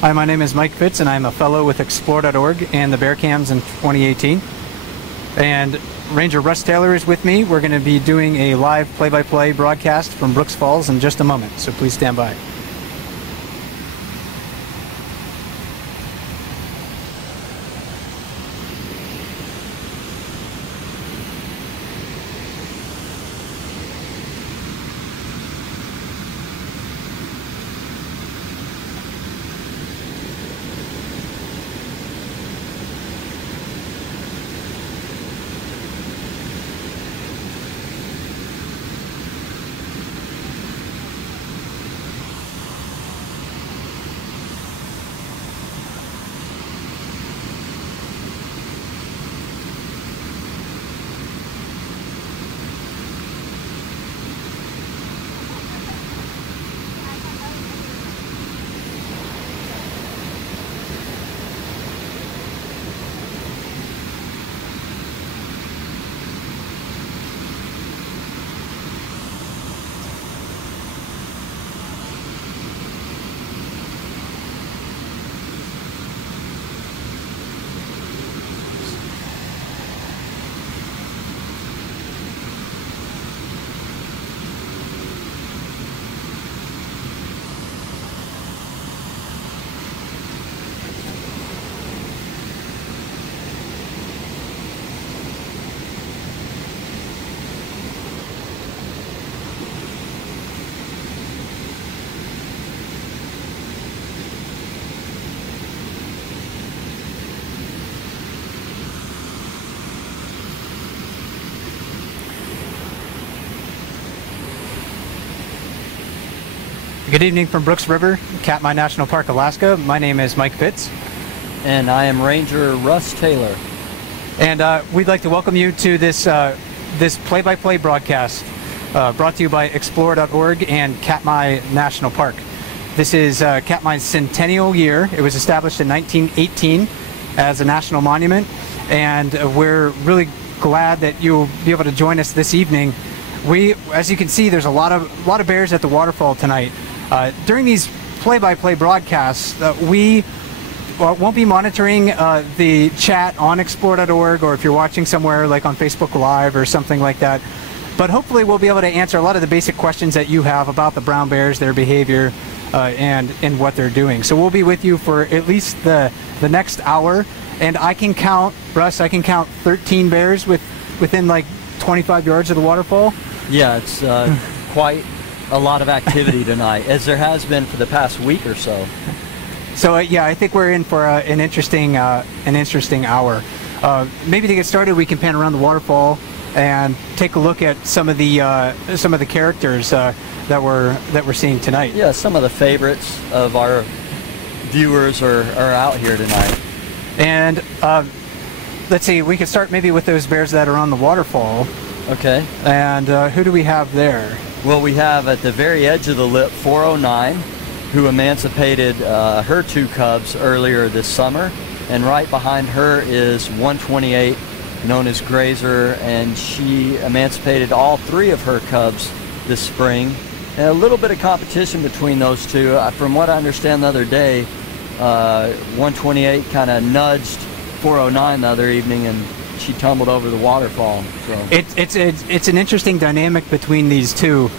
Hi, my name is Mike Fitz, and I'm a fellow with Explore.org and the Bear Cams in 2018. And Ranger Russ Taylor is with me. We're going to be doing a live play-by-play broadcast from Brooks Falls in just a moment, so please stand by. Good evening from Brooks River, Katmai National Park, Alaska. My name is Mike Fitz. And I am Ranger Russ Taylor. And we'd like to welcome you to this this play-by-play broadcast brought to you by Explore.org and Katmai National Park. This is Katmai's centennial year. It was established in 1918 as a national monument, and we're really glad that you'll be able to join us this evening. As you can see, there's a lot of bears at the waterfall tonight. During these play-by-play broadcasts, we won't be monitoring the chat on Explore.org, or if you're watching somewhere like on Facebook Live or something like that. But hopefully we'll be able to answer a lot of the basic questions that you have about the brown bears, their behavior, and what they're doing. So we'll be with you for at least the next hour. And I can count, Russ, 13 bears within like 25 yards of the waterfall. Yeah, it's quite a lot of activity tonight, as there has been for the past week or so. So yeah, I think we're in for an interesting hour. Maybe to get started, we can pan around the waterfall and take a look at some of the characters that we're seeing tonight. Yeah, some of the favorites of our viewers are out here tonight. And let's see, we could start maybe with those bears that are on the waterfall. Okay. And who do we have there? Well, we have at the very edge of the lip 409, who emancipated her two cubs earlier this summer, and right behind her is 128, known as Grazer, and she emancipated all three of her cubs this spring. And a little bit of competition between those two. From what I understand the other day, 128 kind of nudged 409 the other evening, and she tumbled over the waterfall. So it's an interesting dynamic between these two,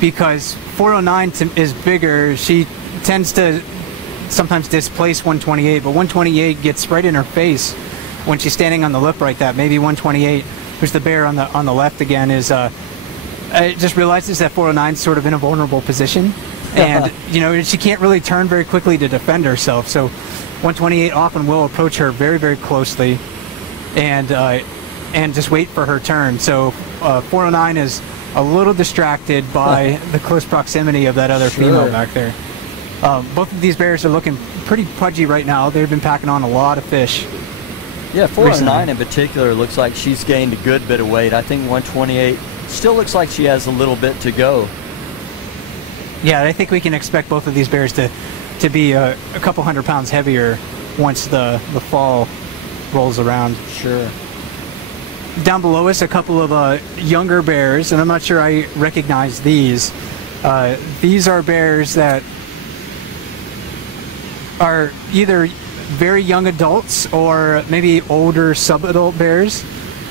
because 409 is bigger. She tends to sometimes displace 128, but 128 gets right in her face when she's standing on the lip like that. Maybe 128, who's the bear on the left again, is just realizes that 409 is sort of in a vulnerable position, and she can't really turn very quickly to defend herself. So 128 often will approach her very, very closely and just wait for her turn. So 409 is a little distracted by the close proximity of that other female back there. Both of these bears are looking pretty pudgy right now. They've been packing on a lot of fish. Yeah, 409 in particular looks like she's gained a good bit of weight. I think 128 still looks like she has a little bit to go. Yeah, I think we can expect both of these bears to be a couple 100 pounds heavier once the fall rolls around. Sure. Down below us, a couple of younger bears, and I'm not sure I recognize these. These are bears that are either very young adults or maybe older sub-adult bears.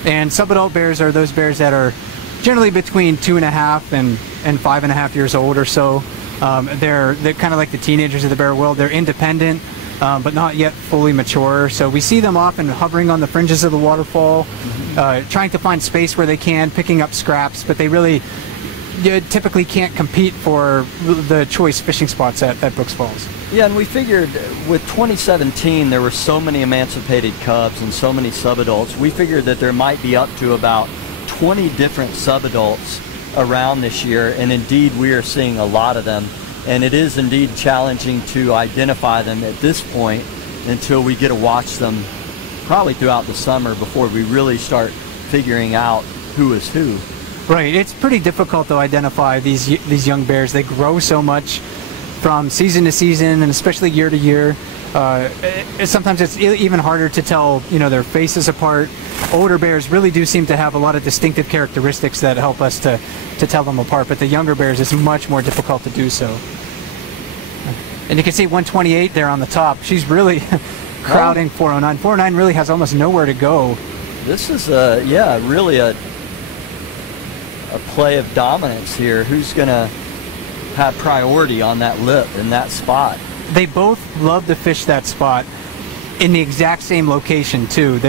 And sub-adult bears are those bears that are generally between 2.5 and 5.5 years old or so. They're kind of like the teenagers of the bear world. They're independent, but not yet fully mature. So we see them often hovering on the fringes of the waterfall, trying to find space where they can, picking up scraps, but they really typically can't compete for the choice fishing spots at Brooks Falls. Yeah, and we figured with 2017 there were so many emancipated cubs and so many subadults, we figured that there might be up to about 20 different subadults around this year, and indeed we are seeing a lot of them, and it is indeed challenging to identify them at this point until we get to watch them probably throughout the summer before we really start figuring out who is who. Right, it's pretty difficult to identify these young bears. They grow so much from season to season, and especially year to year. Sometimes it's even harder to tell, their faces apart. Older bears really do seem to have a lot of distinctive characteristics that help us to tell them apart, but the younger bears, it's much more difficult to do so. And you can see 128 there on the top. She's really crowding 409. 409 really has almost nowhere to go. This is really a play of dominance here. Who's gonna have priority on that lip in that spot? They both love to fish that spot in the exact same location too.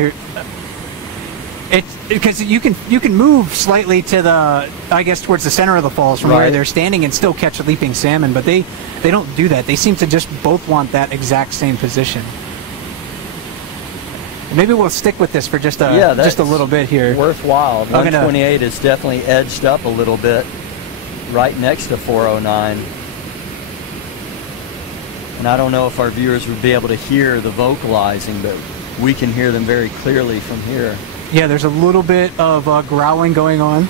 It's because you can move slightly to the, I guess, towards the center of the falls from where they're standing and still catch a leaping salmon, but they don't do that. They seem to just both want that exact same position. Maybe we'll stick with this for just a little bit here. Worthwhile. 128 is definitely edged up a little bit, right next to 409. And I don't know if our viewers would be able to hear the vocalizing, but we can hear them very clearly from here. Yeah, there's a little bit of growling going on.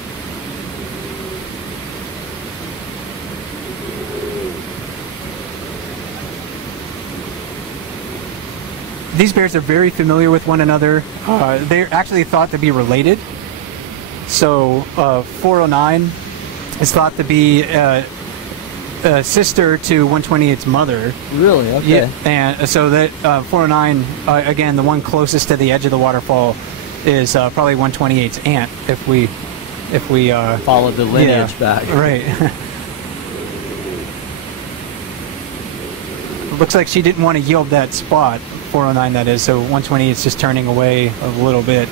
These bears are very familiar with one another. They're actually thought to be related. So 409 is thought to be a sister to 128's mother. Really? Okay. Yeah, and so that 409, again, the one closest to the edge of the waterfall, is probably 128's aunt. If we follow the lineage back. Right. Looks like she didn't want to yield that spot. 409 that is, so 128 is just turning away a little bit.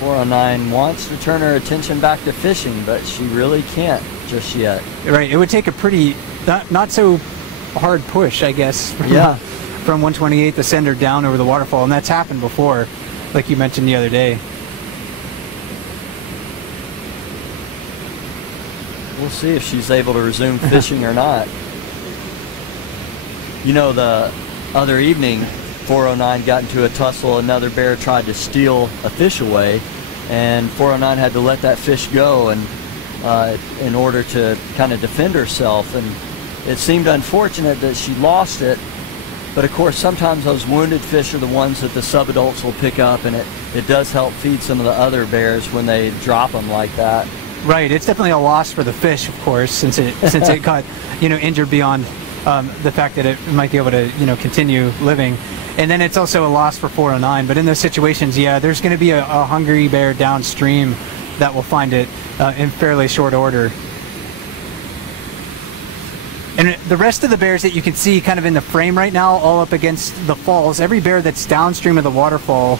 409 wants to turn her attention back to fishing, but she really can't just yet. Right, it would take a pretty not so hard push, I guess, from 128 to send her down over the waterfall, and that's happened before, like you mentioned the other day. We'll see if she's able to resume fishing or not. The other evening, 409 got into a tussle. Another bear tried to steal a fish away, and 409 had to let that fish go and in order to kind of defend herself. And it seemed unfortunate that she lost it, but of course sometimes those wounded fish are the ones that the subadults will pick up, and it does help feed some of the other bears when they drop them like that. Right, it's definitely a loss for the fish, of course, since it got injured beyond the fact that it might be able to continue living. And then it's also a loss for 409. But in those situations, yeah, there's going to be a hungry bear downstream that will find it in fairly short order. And the rest of the bears that you can see kind of in the frame right now, all up against the falls, every bear that's downstream of the waterfall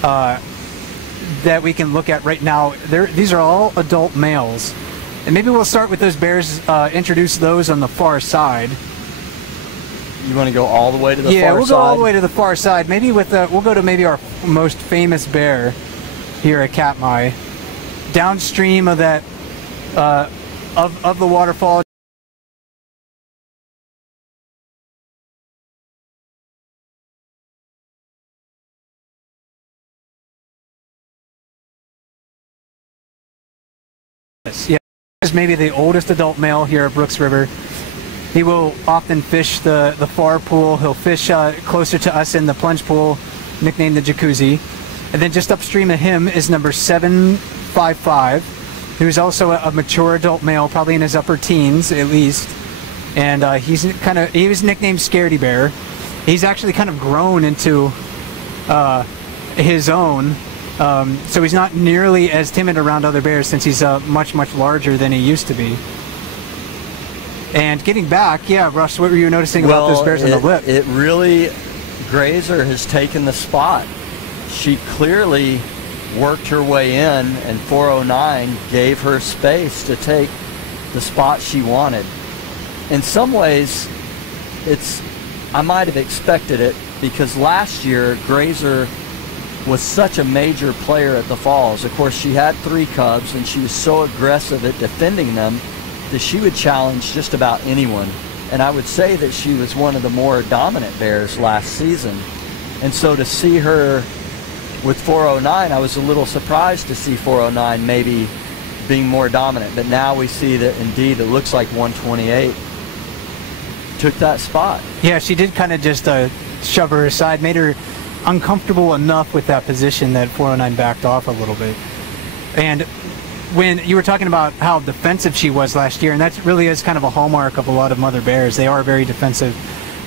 that we can look at right now, these are all adult males. And maybe we'll start with those bears, introduce those on the far side. You want to go all the way to the far side? Yeah, we'll go all the way to the far side. Maybe we'll go to maybe our most famous bear here at Katmai, downstream of that of the waterfall. Yeah, this is maybe the oldest adult male here at Brooks River. He will often fish the far pool. He'll fish closer to us in the plunge pool, nicknamed the Jacuzzi. And then just upstream of him is number 755, who's also a mature adult male, probably in his upper teens at least. and he was nicknamed Scaredy Bear. He's actually kind of grown into his own, so he's not nearly as timid around other bears since he's much larger than he used to be. And getting back, yeah, Russ, what were you noticing about those bears in the lip? It really, Grazer has taken the spot. She clearly worked her way in, and 409 gave her space to take the spot she wanted. In some ways, I might have expected it, because last year Grazer was such a major player at the Falls. Of course, she had 3 cubs, and she was so aggressive at defending them that she would challenge just about anyone. And I would say that she was one of the more dominant bears last season. And so to see her with 409, I was a little surprised to see 409 maybe being more dominant. But now we see that indeed it looks like 128 took that spot. Yeah, she did kind of just shove her aside, made her uncomfortable enough with that position that 409 backed off a little bit. And when you were talking about how defensive she was last year, and that really is kind of a hallmark of a lot of mother bears. They are very defensive.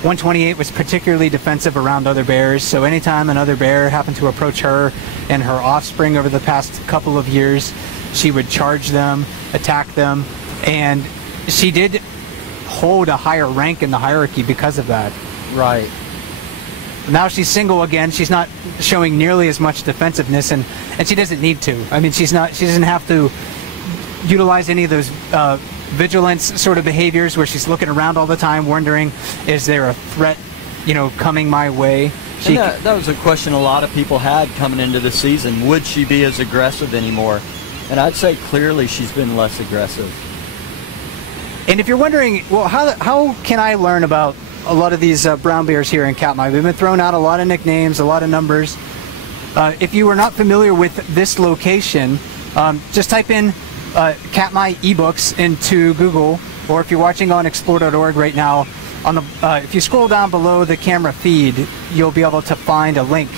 128 was particularly defensive around other bears, so anytime another bear happened to approach her and her offspring over the past couple of years, she would charge them, attack them, and she did hold a higher rank in the hierarchy because of that. Right. Now she's single again. She's not showing nearly as much defensiveness, and she doesn't need to. I mean, she doesn't have to utilize any of those vigilance sort of behaviors where she's looking around all the time, wondering, is there a threat, coming my way? That was a question a lot of people had coming into the season. Would she be as aggressive anymore? And I'd say clearly she's been less aggressive. And if you're wondering, well, how can I learn about a lot of these brown bears here in Katmai? We've been throwing out a lot of nicknames, a lot of numbers. If you are not familiar with this location, just type in Katmai ebooks into Google, or if you're watching on explore.org right now, if you scroll down below the camera feed, you'll be able to find a link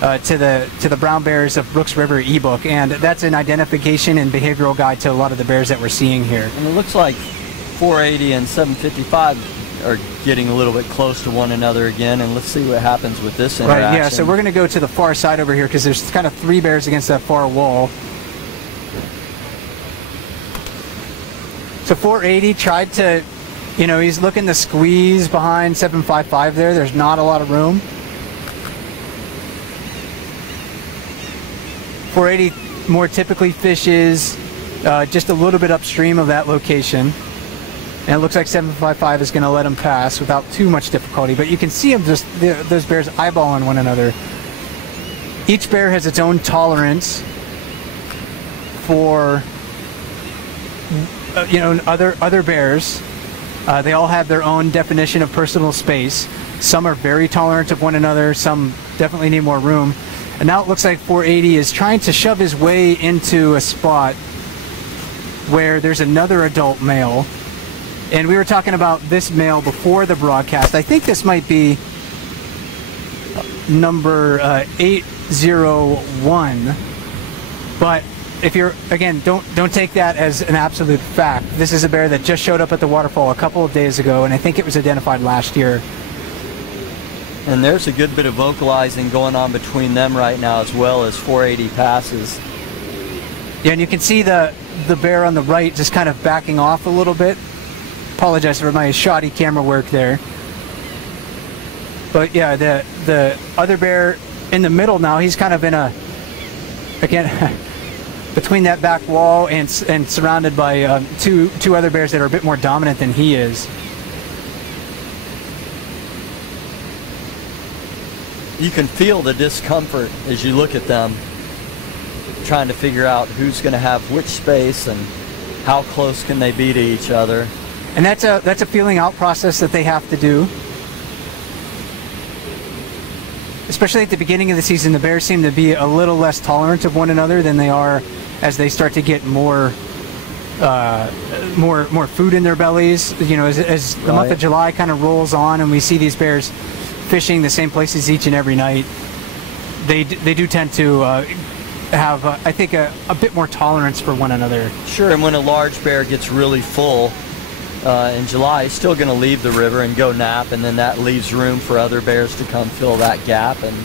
to the Brown Bears of Brooks River ebook, and that's an identification and behavioral guide to a lot of the bears that we're seeing here. And it looks like 480 and 755 are getting a little bit close to one another again, and let's see what happens with this interaction. Right, yeah, so we're going to go to the far side over here because there's kind of 3 bears against that far wall. So 480 tried to, he's looking to squeeze behind 755 there. There's not a lot of room. 480 more typically fishes just a little bit upstream of that location. And it looks like 755 is going to let him pass without too much difficulty. But you can see them those bears eyeballing one another. Each bear has its own tolerance for other bears. They all have their own definition of personal space. Some are very tolerant of one another. Some definitely need more room. And now it looks like 480 is trying to shove his way into a spot where there's another adult male. And we were talking about this male before the broadcast. I think this might be number 801. But if you're, again, don't take that as an absolute fact. This is a bear that just showed up at the waterfall a couple of days ago, and I think it was identified last year. And there's a good bit of vocalizing going on between them right now, as well as 480 passes. Yeah, and you can see the bear on the right just kind of backing off a little bit. Apologize for my shoddy camera work there. But yeah, the other bear in the middle now, he's kind of in a, again, between that back wall and surrounded by two other bears that are a bit more dominant than he is. You can feel the discomfort as you look at them, trying to figure out who's going to have which space and how close can they be to each other. And that's a feeling out process that they have to do. Especially at the beginning of the season, the bears seem to be a little less tolerant of one another than they are as they start to get more food in their bellies. You know, as the month of July kind of rolls on and we see these bears fishing the same places each and every night, they do tend to have, I think, a bit more tolerance for one another. Sure, and when a large bear gets really full, in July, he's still going to leave the river and go nap, and then that leaves room for other bears to come fill that gap. And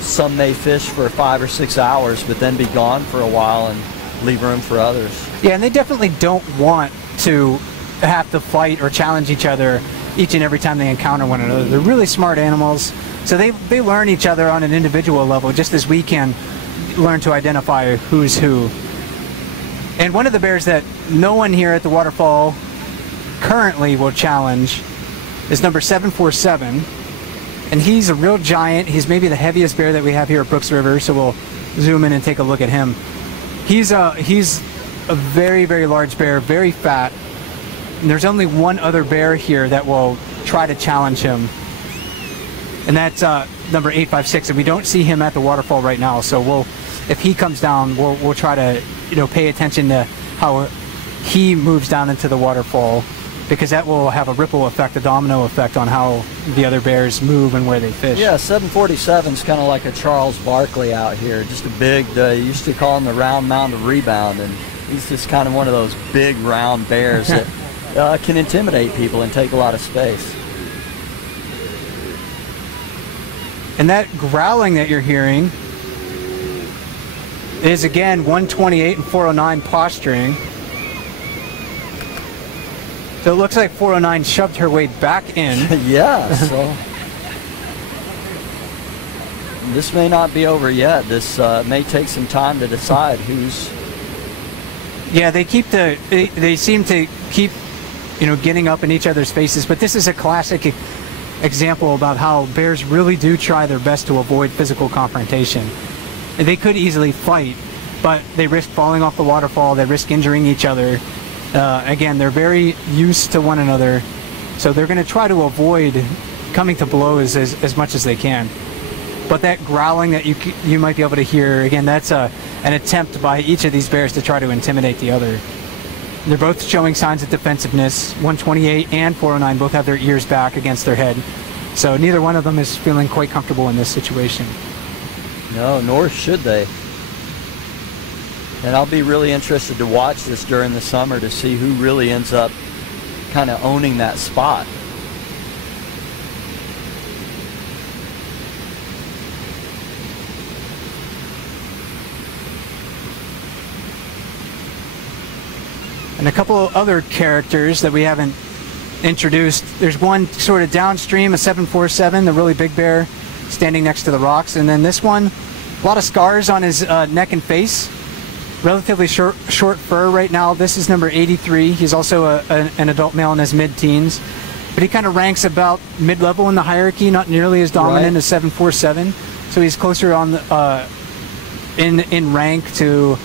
some may fish for 5 or 6 hours, but then be gone for a while and leave room for others. Yeah, and they definitely don't want to have to fight or challenge each other each and every time they encounter one another. They're really smart animals, so they learn each other on an individual level, just as we can learn to identify who's who. And one of the bears that no one here at the waterfall currently will challenge is number 747, and he's a real giant. He's maybe the heaviest bear that we have here at Brooks River, so we'll zoom in and take a look at him. He's a very, very large bear, very fat. And there's only one other bear here that will try to challenge him, and that's number 856. And we don't see him at the waterfall right now, so if he comes down, we'll try to pay attention to how he moves down into the waterfall, because that will have a ripple effect, a domino effect on how the other bears move and where they fish. Yeah, 747 is kind of like a Charles Barkley out here, just a big, they used to call him the round mound of rebound, and he's just kind of one of those big round bears that can intimidate people and take a lot of space. And that growling that you're hearing is again 128 and 409 posturing. So it looks like 409 shoved her way back in. Yeah, so this may not be over yet. This may take some time to decide who's. Yeah, they seem to keep getting up in each other's faces, but this is a classic example about how bears really do try their best to avoid physical confrontation. They could easily fight, but they risk falling off the waterfall, they risk injuring each other. Again, they're very used to one another, so they're going to try to avoid coming to blows as much as they can. But that growling that you might be able to hear, again, that's an attempt by each of these bears to try to intimidate the other. They're both showing signs of defensiveness. 128 and 409 both have their ears back against their head. So neither one of them is feeling quite comfortable in this situation. No, nor should they. And I'll be really interested to watch this during the summer to see who really ends up kind of owning that spot. And a couple of other characters that we haven't introduced. There's one sort of downstream, a 747, the really big bear, standing next to the rocks. And then this one, a lot of scars on his neck and face. Relatively short fur right now. This is number 83. He's also an adult male in his mid-teens. But he kind of ranks about mid-level in the hierarchy, not nearly as dominant as 747. So he's closer on in rank to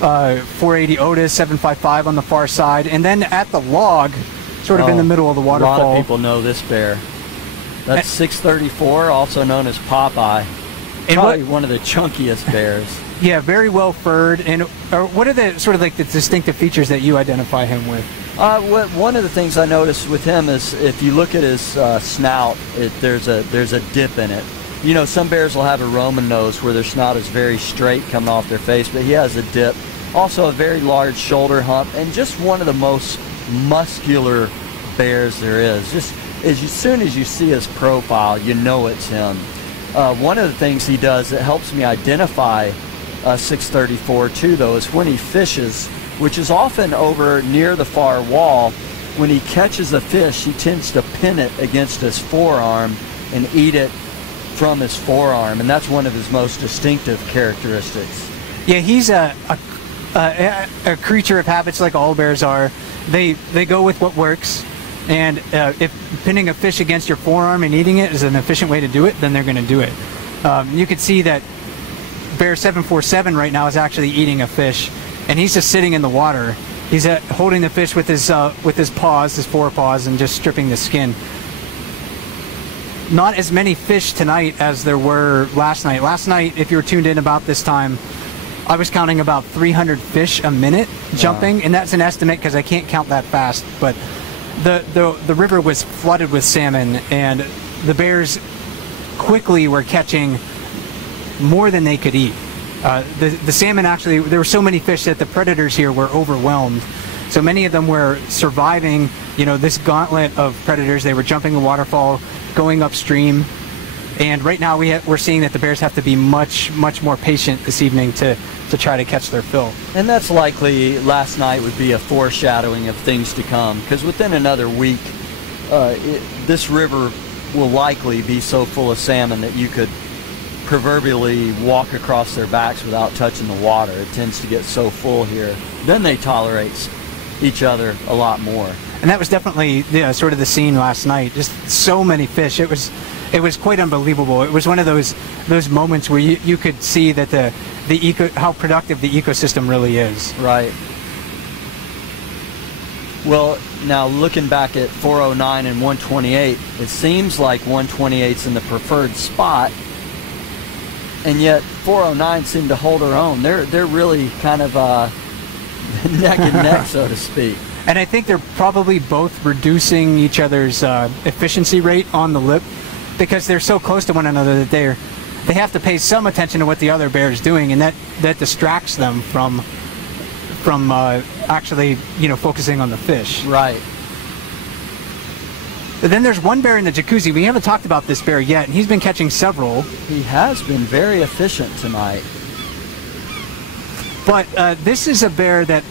480 Otis, 755 on the far side, and then at the log, sort of in the middle of the waterfall. A lot of people know this bear. That's 634, also known as Popeye. And probably one of the chunkiest bears. Yeah, very well furred. And what are the sort of like the distinctive features that you identify him with? One of the things I noticed with him is if you look at his snout, there's a dip in it. Some bears will have a Roman nose where their snout is very straight coming off their face, but he has a dip. Also a very large shoulder hump, and just one of the most muscular bears there is. Just as soon as you see his profile, you know it's him. One of the things he does that helps me identify 634 too, though, is when he fishes, which is often over near the far wall. When he catches a fish, he tends to pin it against his forearm and eat it from his forearm, and that's one of his most distinctive characteristics. Yeah, he's a creature of habits, like all bears are. They go with what works, and if pinning a fish against your forearm and eating it is an efficient way to do it, then they're going to do it. You can see that bear 747 right now is actually eating a fish, and he's just sitting in the water. He's holding the fish with his paws, his forepaws, and just stripping the skin. Not as many fish tonight as there were last night. Last night, if you were tuned in about this time, I was counting about 300 fish a minute jumping, and that's an estimate because I can't count that fast. But the river was flooded with salmon, and the bears quickly were catching more than they could eat. The salmon actually, there were so many fish that the predators here were overwhelmed. So many of them were surviving, this gauntlet of predators. They were jumping a waterfall, going upstream. And right now we're seeing that the bears have to be much, much more patient this evening to try to catch their fill. And that's likely, last night would be a foreshadowing of things to come, because within another week, this river will likely be so full of salmon that you could proverbially walk across their backs without touching the water. It tends to get so full here. Then they tolerate each other a lot more. And that was definitely sort of the scene last night. Just so many fish. It was quite unbelievable. It was one of those moments where you could see that how productive the ecosystem really is. Right. Well, now looking back at 409 and 128, it seems like 128's in the preferred spot, and yet 409 seemed to hold her own. They're really kind of neck and neck, so to speak. And I think they're probably both reducing each other's efficiency rate on the lip, because they're so close to one another that they have to pay some attention to what the other bear is doing, and that distracts them from actually focusing on the fish. Right. But then there's one bear in the jacuzzi. We haven't talked about this bear yet, and he's been catching several. He has been very efficient tonight. But this is a bear that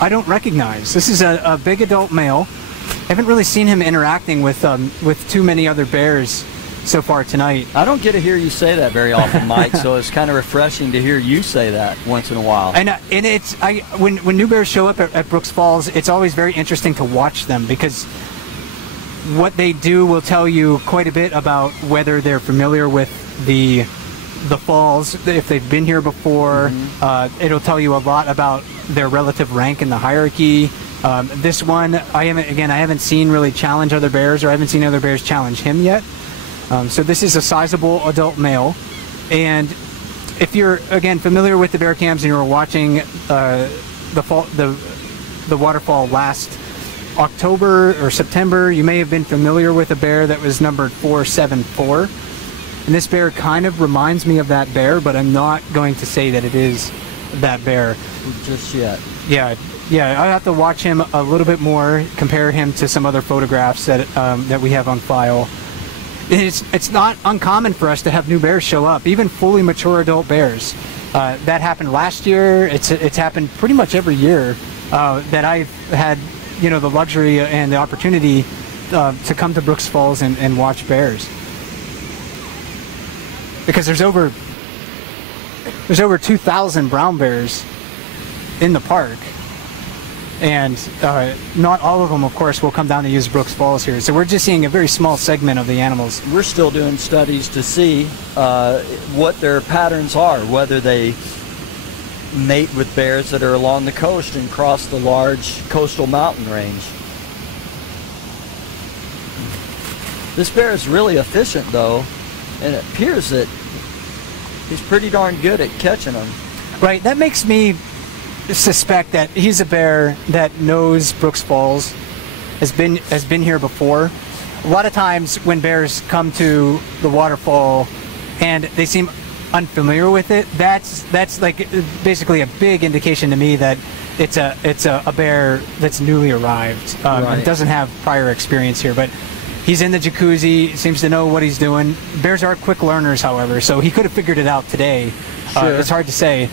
I don't recognize. This is a big adult male. I haven't really seen him interacting with too many other bears so far tonight. I don't get to hear you say that very often, Mike, so it's kind of refreshing to hear you say that once in a while. And when new bears show up at Brooks Falls, it's always very interesting to watch them, because what they do will tell you quite a bit about whether they're familiar with the falls, if they've been here before. It'll tell you a lot about their relative rank in the hierarchy. This one, I haven't seen really challenge other bears, or I haven't seen other bears challenge him yet. So this is a sizable adult male, and if you're again familiar with the bear cams and you were watching the waterfall last October or September, you may have been familiar with a bear that was numbered 474. And this bear kind of reminds me of that bear, but I'm not going to say that it is that bear just yet. Yeah, I have to watch him a little bit more, compare him to some other photographs that we have on file. It's not uncommon for us to have new bears show up, even fully mature adult bears. That happened last year. It's happened pretty much every year that I've had the luxury and the opportunity to come to Brooks Falls and watch bears. Because there's over 2,000 brown bears in the park, and not all of them, of course, will come down to use Brooks Falls here. So we're just seeing a very small segment of the animals. We're still doing studies to see what their patterns are, whether they mate with bears that are along the coast and cross the large coastal mountain range. This bear is really efficient, though, and it appears that he's pretty darn good at catching them. Right, that makes me suspect that he's a bear that knows Brooks Falls, has been here before. A lot of times when bears come to the waterfall and they seem unfamiliar with it, that's like basically a big indication to me that it's a bear that's newly arrived. Right. It doesn't have prior experience here, but he's in the jacuzzi, seems to know what he's doing. Bears are quick learners, however, so he could have figured it out today. Sure. It's hard to say.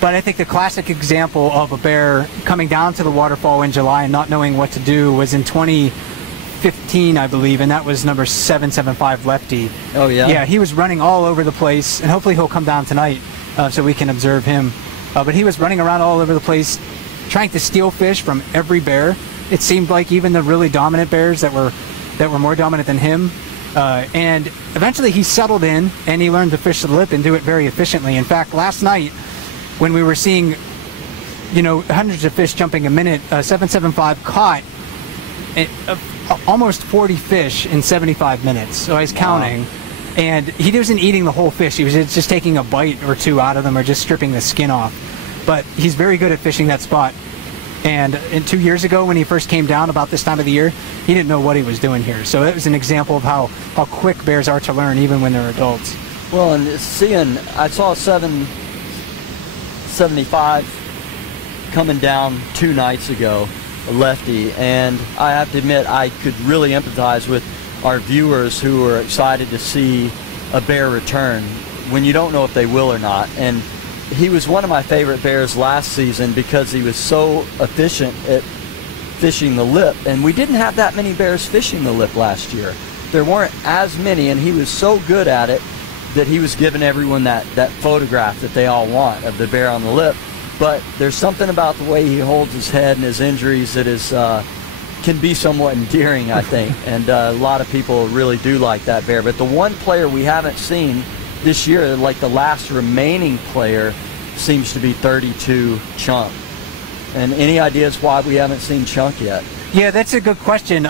But I think the classic example of a bear coming down to the waterfall in July and not knowing what to do was in 2015, I believe, and that was number 775 Lefty. Oh, yeah? Yeah, he was running all over the place, and hopefully he'll come down tonight so we can observe him. But he was running around all over the place, trying to steal fish from every bear. It seemed like even the really dominant bears that were more dominant than him. And eventually he settled in, and he learned to fish the lip and do it very efficiently. In fact, last night, when we were seeing, hundreds of fish jumping a minute, 775 caught almost 40 fish in 75 minutes. So I was counting. Wow. And he wasn't eating the whole fish. He was just taking a bite or two out of them or just stripping the skin off. But he's very good at fishing that spot. And 2 years ago, when he first came down about this time of the year, he didn't know what he was doing here. So it was an example of how quick bears are to learn, even when they're adults. Well, and I saw 775 coming down 2 nights ago, lefty. And I have to admit, I could really empathize with our viewers who are excited to see a bear return when you don't know if they will or not. And he was one of my favorite bears last season because he was so efficient at fishing the lip, and we didn't have that many bears fishing the lip last year. There weren't as many, and he was so good at it that he was giving everyone that photograph that they all want of the bear on the lip. But there's something about the way he holds his head and his injuries that is can be somewhat endearing, I think. And a lot of people really do like that bear. But the one player we haven't seen this year, like the last remaining player, seems to be 32 Chunk. And any ideas why we haven't seen Chunk yet? Yeah, that's a good question.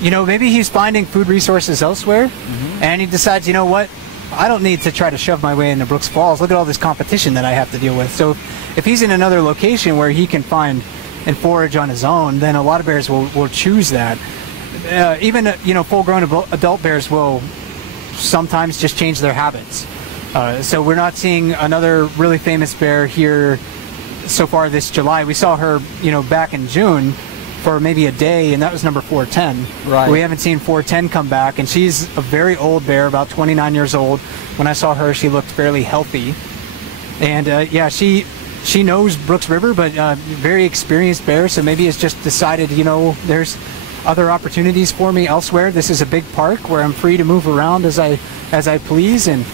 You know, maybe he's finding food resources elsewhere, and he decides, you know what, I don't need to try to shove my way into Brooks Falls. Look at all this competition that I have to deal with. So if he's in another location where he can find and forage on his own, then a lot of bears will choose that. Even, you know, full-grown adult bears will sometimes just change their habits. So we're not seeing another really famous bear here so far this July. We saw her, you know, back in June for maybe a day, and that was number 410. Right. We haven't seen 410 come back, and she's a very old bear, about 29 years old. When I saw her, she looked fairly healthy. And yeah, she knows Brooks River, but very experienced bear, so maybe it's just decided, you know, there's other opportunities for me elsewhere. This is a big park where I'm free to move around as I please, and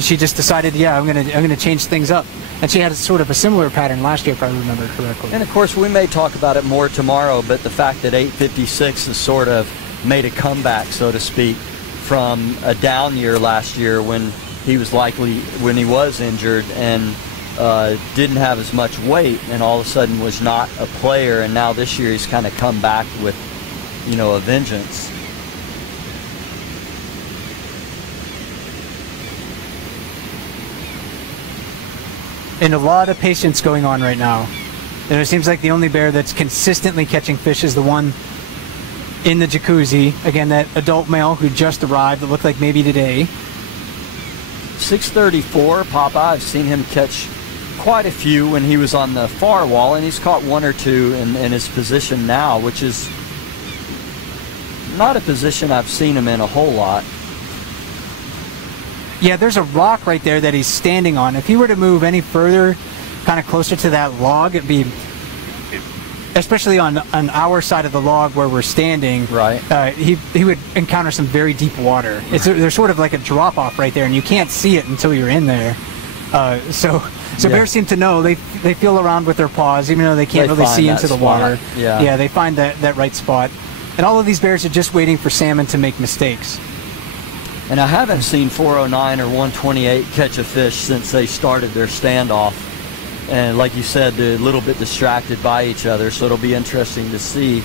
she just decided, yeah, I'm gonna change things up. And she had a sort of a similar pattern last year, if I remember correctly. And of course, we may talk about it more tomorrow, but the fact that 856 has sort of made a comeback, so to speak, from a down year last year when he was injured and didn't have as much weight, and all of a sudden was not a player, and now this year he's kind of come back with, you know, a vengeance. And a lot of patience going on right now. And it seems like the only bear that's consistently catching fish is the one in the jacuzzi. Again, that adult male who just arrived, it looked like maybe today. 634, Papa, I've seen him catch quite a few when he was on the far wall, and he's caught one or two in his position now, which is not a position I've seen him in a whole lot. Yeah, there's a rock right there that he's standing on. If he were to move any further, kind of closer to that log, it'd be, especially on our side of the log where we're standing, right? He would encounter some very deep water. There's sort of like a drop off right there, and you can't see it until you're in there. So yeah. Bears seem to know. They feel around with their paws, even though they can't really see into the water. Yeah, they find that right spot. And all of these bears are just waiting for salmon to make mistakes. And I haven't seen 409 or 128 catch a fish since they started their standoff. And like you said, they're a little bit distracted by each other, so it'll be interesting to see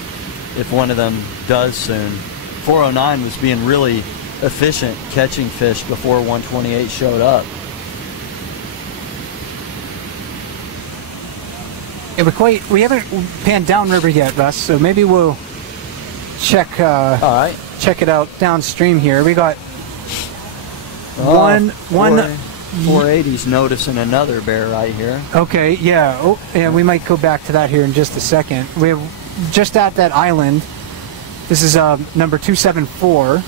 if one of them does soon. 409 was being really efficient catching fish before 128 showed up. Yeah, we haven't panned downriver yet, Russ, so maybe we'll check check it out downstream here. We got 480's noticing another bear right here. Okay, yeah. Oh, yeah, we might go back to that here in just a second. We're just at that island. This is number 274,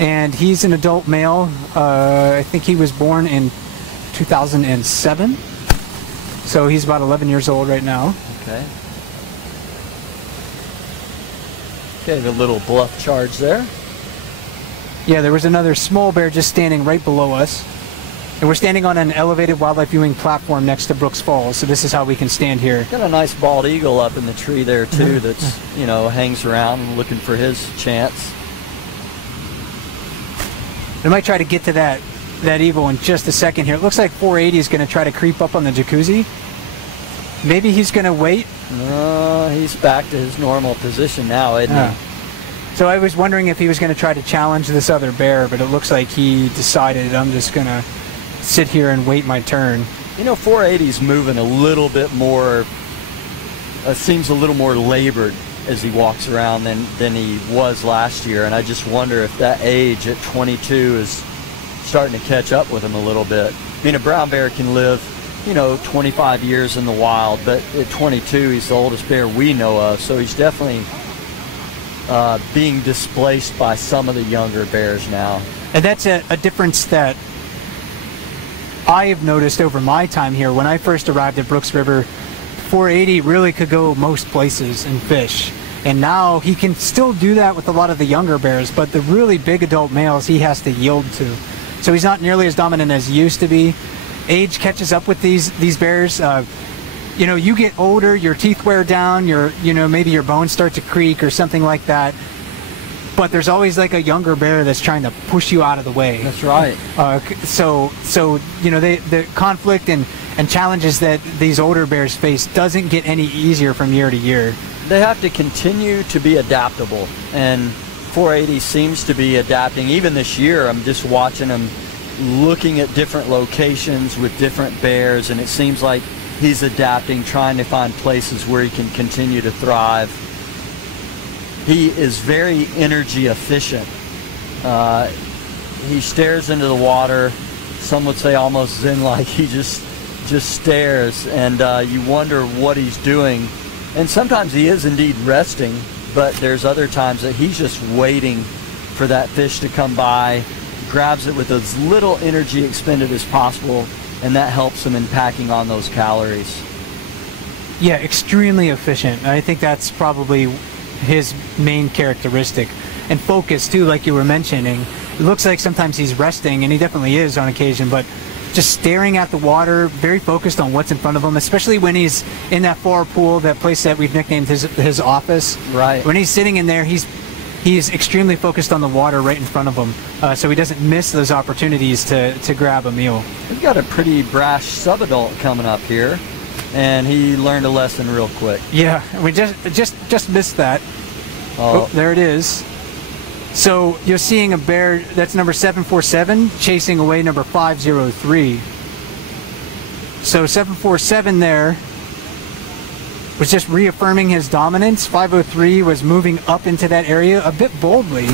and he's an adult male. I think he was born in 2007, so he's about 11 years old right now. Okay. Okay, the little bluff charge there. Yeah, there was another small bear just standing right below us. And we're standing on an elevated wildlife viewing platform next to Brooks Falls, so this is how we can stand here. Got a nice bald eagle up in the tree there too that's, you know, hangs around looking for his chance. I might try to get to that eagle in just a second here. It looks like 480 is going to try to creep up on the jacuzzi. Maybe he's going to wait. No, he's back to his normal position now, isn't he? So I was wondering if he was going to try to challenge this other bear, but it looks like he decided, I'm just going to sit here and wait my turn. You know, 480's moving a little bit more, seems a little more labored as he walks around than he was last year, and I just wonder if that age at 22 is starting to catch up with him a little bit. I mean, a brown bear can live 25 years in the wild, but at 22, he's the oldest bear we know of. So he's definitely being displaced by some of the younger bears now. And that's a difference that I have noticed over my time here. When I first arrived at Brooks River, 480 really could go most places and fish. And now he can still do that with a lot of the younger bears, but the really big adult males he has to yield to. So he's not nearly as dominant as he used to be. Age catches up with these bears. You get older, your teeth wear down, maybe your bones start to creak or something like that. But there's always like a younger bear that's trying to push you out of the way. That's right. The conflict and challenges that these older bears face doesn't get any easier from year to year. They have to continue to be adaptable, and 480 seems to be adapting. Even this year, I'm just watching him looking at different locations with different bears, and it seems like he's adapting, trying to find places where he can continue to thrive. He is very energy efficient. He stares into the water. Some would say almost zen-like. He just stares, and you wonder what he's doing. And sometimes he is indeed resting, but there's other times that he's just waiting for that fish to come by, grabs it with as little energy expended as possible, and that helps him in packing on those calories. Yeah, extremely efficient. I think that's probably his main characteristic. And focus too, like you were mentioning. It looks like sometimes he's resting, and he definitely is on occasion, but just staring at the water, very focused on what's in front of him, especially when he's in that far pool, that place that we've nicknamed his office. Right. When he's sitting in there, he's extremely focused on the water right in front of him, so he doesn't miss those opportunities to grab a meal. We've got a pretty brash subadult coming up here, and he learned a lesson real quick. Yeah, we just missed that. Oh, there it is. So you're seeing a bear that's number 747 chasing away number 503. So 747 there was just reaffirming his dominance. 503 was moving up into that area a bit boldly.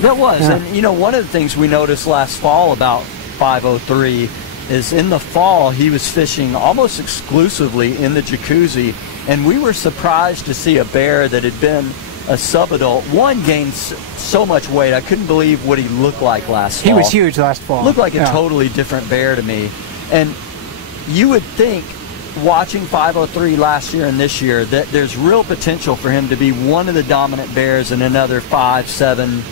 That was, yeah. And one of the things we noticed last fall about 503 is in the fall he was fishing almost exclusively in the jacuzzi, and we were surprised to see a bear that had been a subadult, gained so much weight. I couldn't believe what he looked like last fall. He was huge last fall. Looked like a totally different bear to me. And you would think, watching 503 last year and this year, that there's real potential for him to be one of the dominant bears in another 5, 7,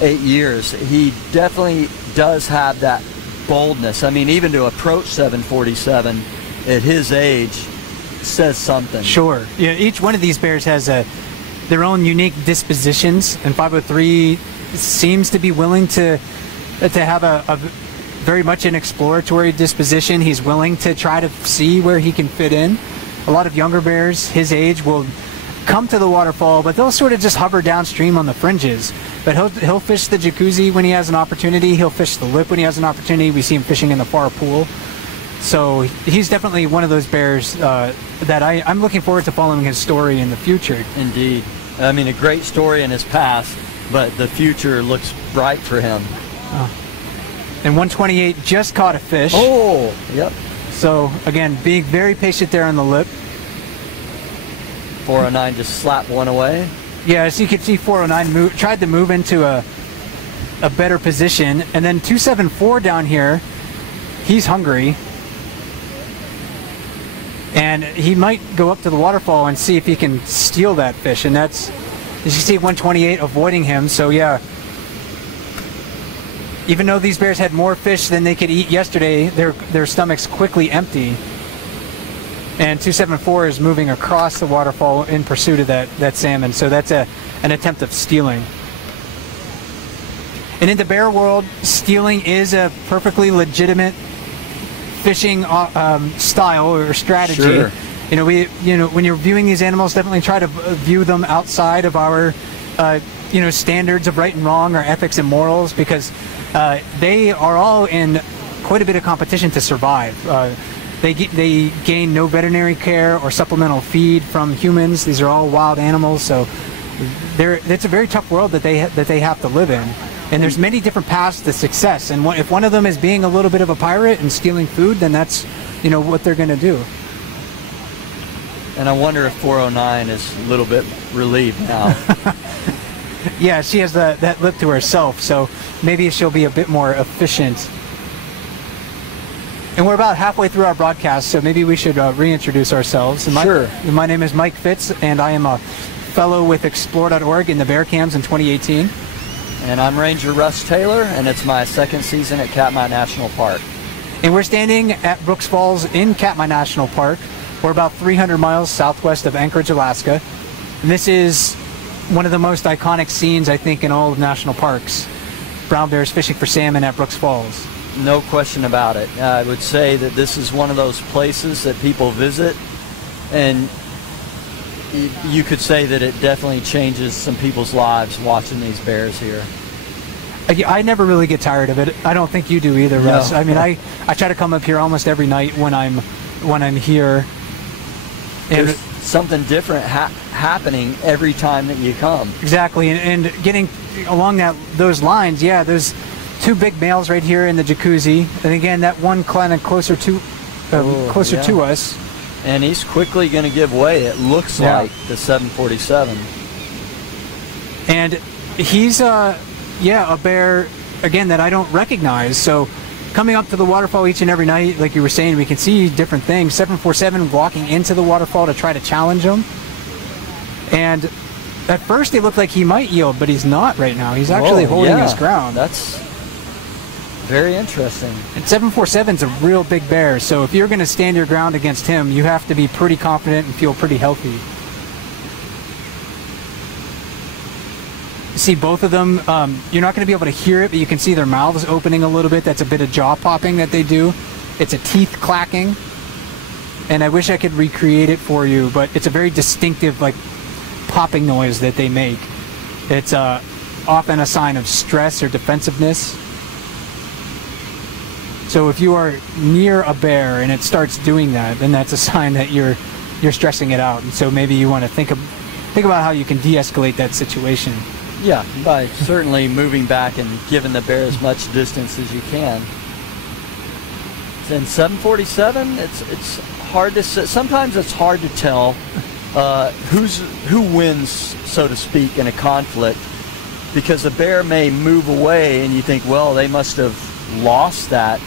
8 years. He definitely does have that boldness. I mean, even to approach 747 at his age says something. Sure. Yeah, each one of these bears has their own unique dispositions, and 503 seems to be willing to have a very much an exploratory disposition. He's willing to try to see where he can fit in. A lot of younger bears his age will come to the waterfall, but they'll sort of just hover downstream on the fringes. But he'll fish the jacuzzi when he has an opportunity. He'll fish the lip when he has an opportunity. We see him fishing in the far pool. So he's definitely one of those bears that I'm looking forward to following his story in the future. Indeed. I mean, a great story in his past, but the future looks bright for him. And 128 just caught a fish. Oh, yep. So, again, being very patient there on the lip. 409 just slapped one away. Yeah, as you can see, 409 tried to move into a better position. And then 274 down here, he's hungry. And he might go up to the waterfall and see if he can steal that fish. And that's, as you see, 128 avoiding him. So, yeah, even though these bears had more fish than they could eat yesterday, their stomachs quickly empty. And 274 is moving across the waterfall in pursuit of that salmon. So that's an attempt of stealing. And in the bear world, stealing is a perfectly legitimate fishing style or strategy. Sure. When you're viewing these animals, definitely try to view them outside of our standards of right and wrong or ethics and morals, because they are all in quite a bit of competition to survive. They gain no veterinary care or supplemental feed from humans. These are all wild animals, so it's a very tough world that they have to live in. And there's many different paths to success. And if one of them is being a little bit of a pirate and stealing food, then that's what they're going to do. And I wonder if 409 is a little bit relieved now. Yeah, she has that lip to herself, so maybe she'll be a bit more efficient. And we're about halfway through our broadcast, so maybe we should reintroduce ourselves. Sure. My name is Mike Fitz, and I am a fellow with Explore.org in the Bear Cams in 2018. And I'm Ranger Russ Taylor, and it's my second season at Katmai National Park. And we're standing at Brooks Falls in Katmai National Park. We're about 300 miles southwest of Anchorage, Alaska. And this is one of the most iconic scenes, I think, in all of national parks. Brown bears fishing for salmon at Brooks Falls. No question about it. I would say that this is one of those places that people visit, and you could say that it definitely changes some people's lives watching these bears here. I never really get tired of it. I don't think you do either, Russ. No. I mean, I try to come up here almost every night when I'm here. And there's something different happening every time that you come. Exactly, and getting along those lines, yeah, there's two big males right here in the jacuzzi, and again, that one kind of closer to us. And he's quickly going to give way, it looks like, the 747. And he's a bear, again, that I don't recognize. So coming up to the waterfall each and every night, like you were saying, we can see different things. 747 walking into the waterfall to try to challenge him. And at first it looked like he might yield, but he's not right now. He's actually holding his ground. That's very interesting. And 747's a real big bear, so if you're going to stand your ground against him, you have to be pretty confident and feel pretty healthy. See both of them, you're not going to be able to hear it, but you can see their mouths opening a little bit. That's a bit of jaw popping that they do. It's a teeth clacking, and I wish I could recreate it for you, but it's a very distinctive popping noise that they make. It's often a sign of stress or defensiveness. So if you are near a bear and it starts doing that, then that's a sign that you're stressing it out, and so maybe you want to think about how you can de-escalate that situation. Yeah, by certainly moving back and giving the bear as much distance as you can. In 747, it's hard to say. Sometimes it's hard to tell who wins, so to speak, in a conflict, because a bear may move away and you think, well, they must have lost that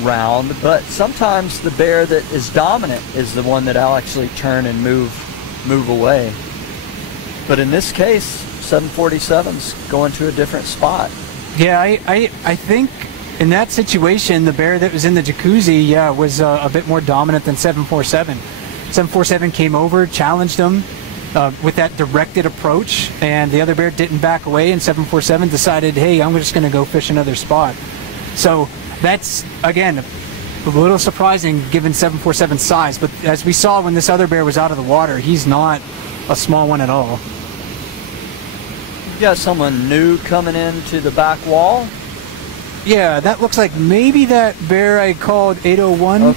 round, but sometimes the bear that is dominant is the one that I'll actually turn and move away. But in this case, 747's going to a different spot. Yeah, I think in that situation, the bear that was in the jacuzzi, was a bit more dominant than 747. 747 came over, challenged him with that directed approach, and the other bear didn't back away, and 747 decided, hey, I'm just going to go fish another spot. So that's, again, a little surprising given 747's size, but as we saw when this other bear was out of the water, he's not a small one at all. You got someone new coming into the back wall? Yeah, that looks like maybe that bear I called 801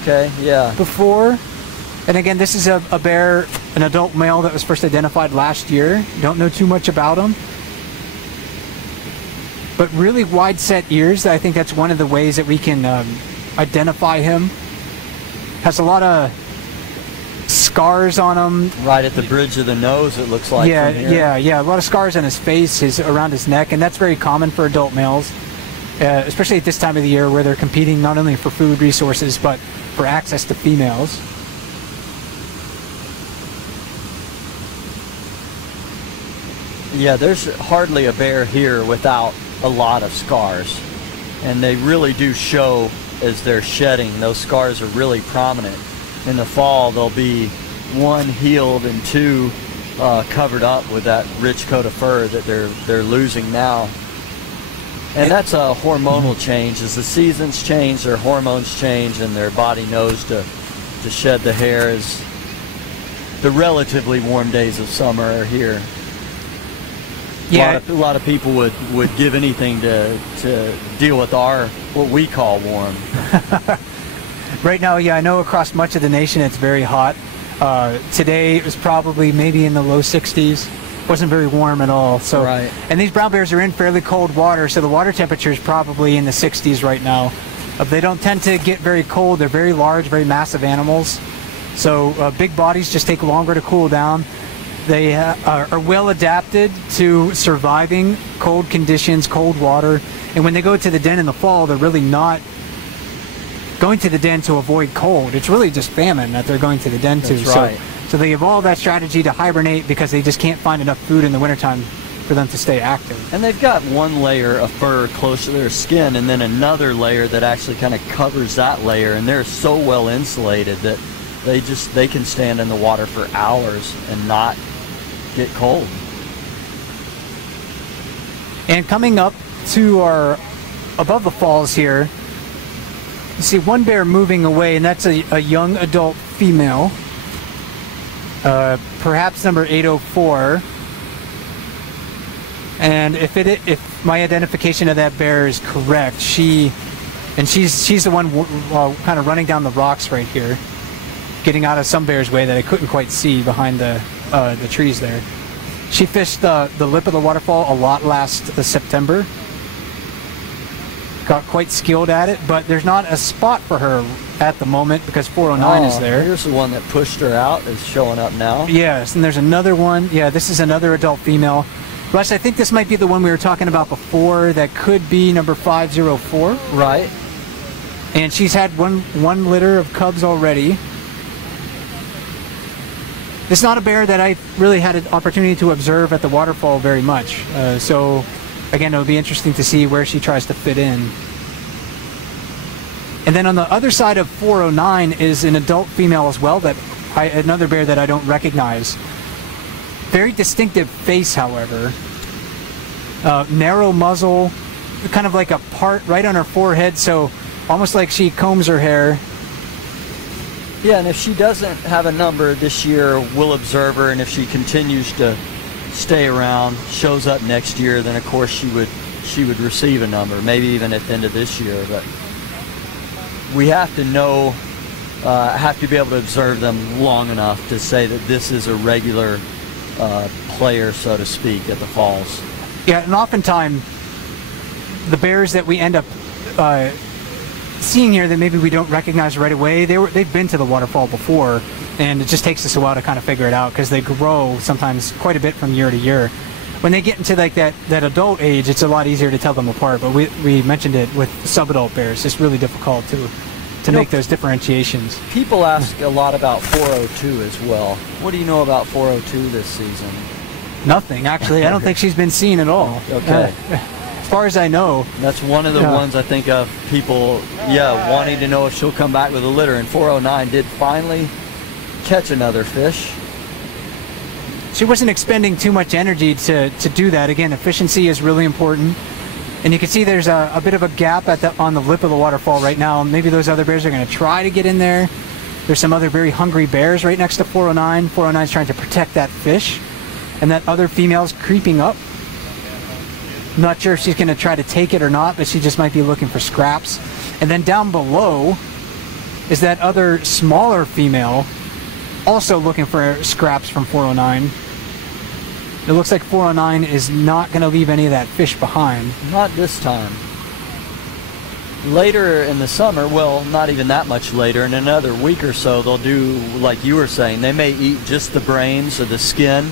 before. And again, this is a bear, an adult male that was first identified last year. Don't know too much about him. But really wide set ears. I think that's one of the ways that we can identify him. Has a lot of scars on him. Right at the bridge of the nose, it looks like. Yeah, a lot of scars on his face, around his neck, and that's very common for adult males, especially at this time of the year where they're competing not only for food resources but for access to females. Yeah, there's hardly a bear here without a lot of scars, and they really do show as they're shedding. Those scars are really prominent. In the fall, they'll be one healed and two covered up with that rich coat of fur that they're losing now. And that's a hormonal change. As the seasons change, their hormones change, and their body knows to shed the hair as the relatively warm days of summer are here. Yeah, a lot of people would give anything to deal with what we call warm. Right now, yeah, I know across much of the nation it's very hot. Today it was probably maybe in the low 60s. Wasn't very warm at all. So, right. And these brown bears are in fairly cold water, so the water temperature is probably in the 60s right now. They don't tend to get very cold. They're very large, very massive animals. So big bodies just take longer to cool down. They are well adapted to surviving cold conditions, cold water. And when they go to the den in the fall, they're really not going to the den to avoid cold. It's really just famine that they're going to the den to. That's right. So they evolved that strategy to hibernate because they just can't find enough food in the wintertime for them to stay active. And they've got one layer of fur close to their skin and then another layer that actually kind of covers that layer, and they're so well insulated that they can stand in the water for hours and not get cold. And coming up to our above the falls here, you see one bear moving away, and that's a young adult female, perhaps number 804. And if my identification of that bear is correct, she's the one kind of running down the rocks right here, getting out of some bear's way that I couldn't quite see behind the trees there. She fished the lip of the waterfall a lot last September. Got quite skilled at it, but there's not a spot for her at the moment because 409 is there. Here's the one that pushed her out, is showing up now. Yes, and there's another one. Yeah, this is another adult female. Russ, I think this might be the one we were talking about before. That could be number 504. Right. And she's had one litter of cubs already. It's not a bear that I really had an opportunity to observe at the waterfall very much. So, again, it'll be interesting to see where she tries to fit in. And then on the other side of 409 is an adult female as well, another bear that I don't recognize. Very distinctive face, however. Narrow muzzle, kind of like a part right on her forehead, so almost like she combs her hair. Yeah, and if she doesn't have a number this year, we'll observe her, and if she continues to stay around, shows up next year, then of course she would receive a number, maybe even at the end of this year. But we have to know, have to be able to observe them long enough to say that this is a regular player, so to speak, at the falls. Yeah, and oftentimes the bears that we end up seeing here that maybe we don't recognize right away, they've been to the waterfall before, and it just takes us a while to kind of figure it out because they grow sometimes quite a bit from year to year. When they get into like that adult age, it's a lot easier to tell them apart, but we mentioned it with subadult bears. It's really difficult to make those differentiations. People ask a lot about 402 as well. What do you know about 402 this season? Nothing, actually. I don't think she's been seen at all. Okay. As far as I know. That's one of the ones I think of people, wanting to know if she'll come back with a litter. And 409 did finally catch another fish. She wasn't expending too much energy to do that. Again, efficiency is really important. And you can see there's a bit of a gap on the lip of the waterfall right now. Maybe those other bears are going to try to get in there. There's some other very hungry bears right next to 409. 409 is trying to protect that fish. And that other female's creeping up. I'm not sure if she's going to try to take it or not, but she just might be looking for scraps. And then down below is that other smaller female also looking for scraps from 409. It looks like 409 is not going to leave any of that fish behind. Not this time. Later in the summer, well, not even that much later, in another week or so, they'll do, like you were saying, they may eat just the brains or the skin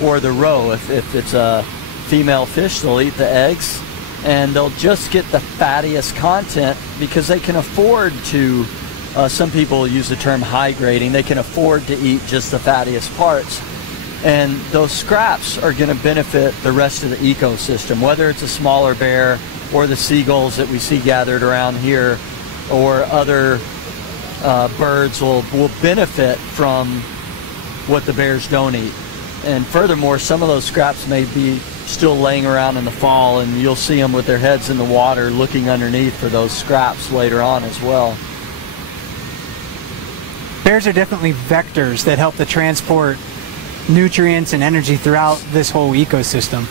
or the roe. If it's a female fish, they'll eat the eggs, and they'll just get the fattiest content because they can afford to, some people use the term high grading, they can afford to eat just the fattiest parts. And those scraps are going to benefit the rest of the ecosystem, whether it's a smaller bear or the seagulls that we see gathered around here, or other birds will benefit from what the bears don't eat. And furthermore, some of those scraps may be still laying around in the fall, and you'll see them with their heads in the water looking underneath for those scraps later on as well. Bears are definitely vectors that help to transport nutrients and energy throughout this whole ecosystem.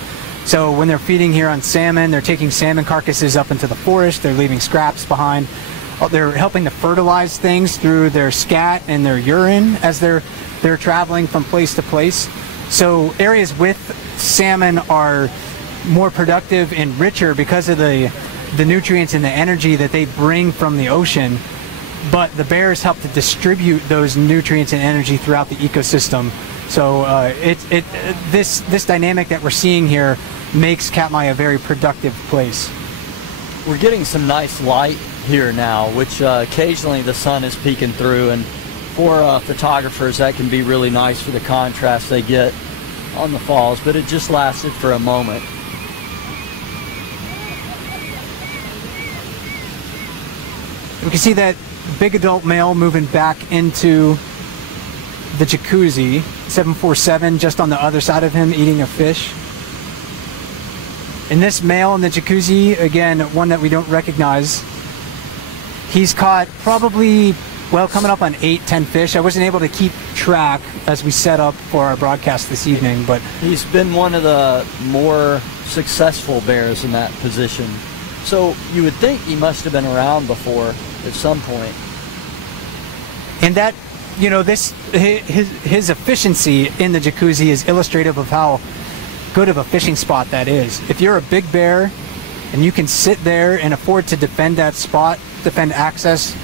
So when they're feeding here on salmon, they're taking salmon carcasses up into the forest, they're leaving scraps behind. They're helping to fertilize things through their scat and their urine as they're traveling from place to place. So areas with salmon are more productive and richer because of the the nutrients and the energy that they bring from the ocean, but the bears help to distribute those nutrients and energy throughout the ecosystem. So this dynamic that we're seeing here makes Katmai a very productive place. We're getting some nice light here now, which occasionally the sun is peeking through, and for photographers that can be really nice for the contrast they get on the falls, but it just lasted for a moment. We can see that big adult male moving back into the jacuzzi, 747 just on the other side of him eating a fish. And this male in the jacuzzi, again, one that we don't recognize, he's caught probably, well, coming up on 8-10 fish. I wasn't able to keep track as we set up for our broadcast this evening, but he's been one of the more successful bears in that position. So you would think he must have been around before at some point. And that, you know, this his efficiency in the jacuzzi is illustrative of how good of a fishing spot that is. If you're a big bear and you can sit there and afford to defend that spot, defend access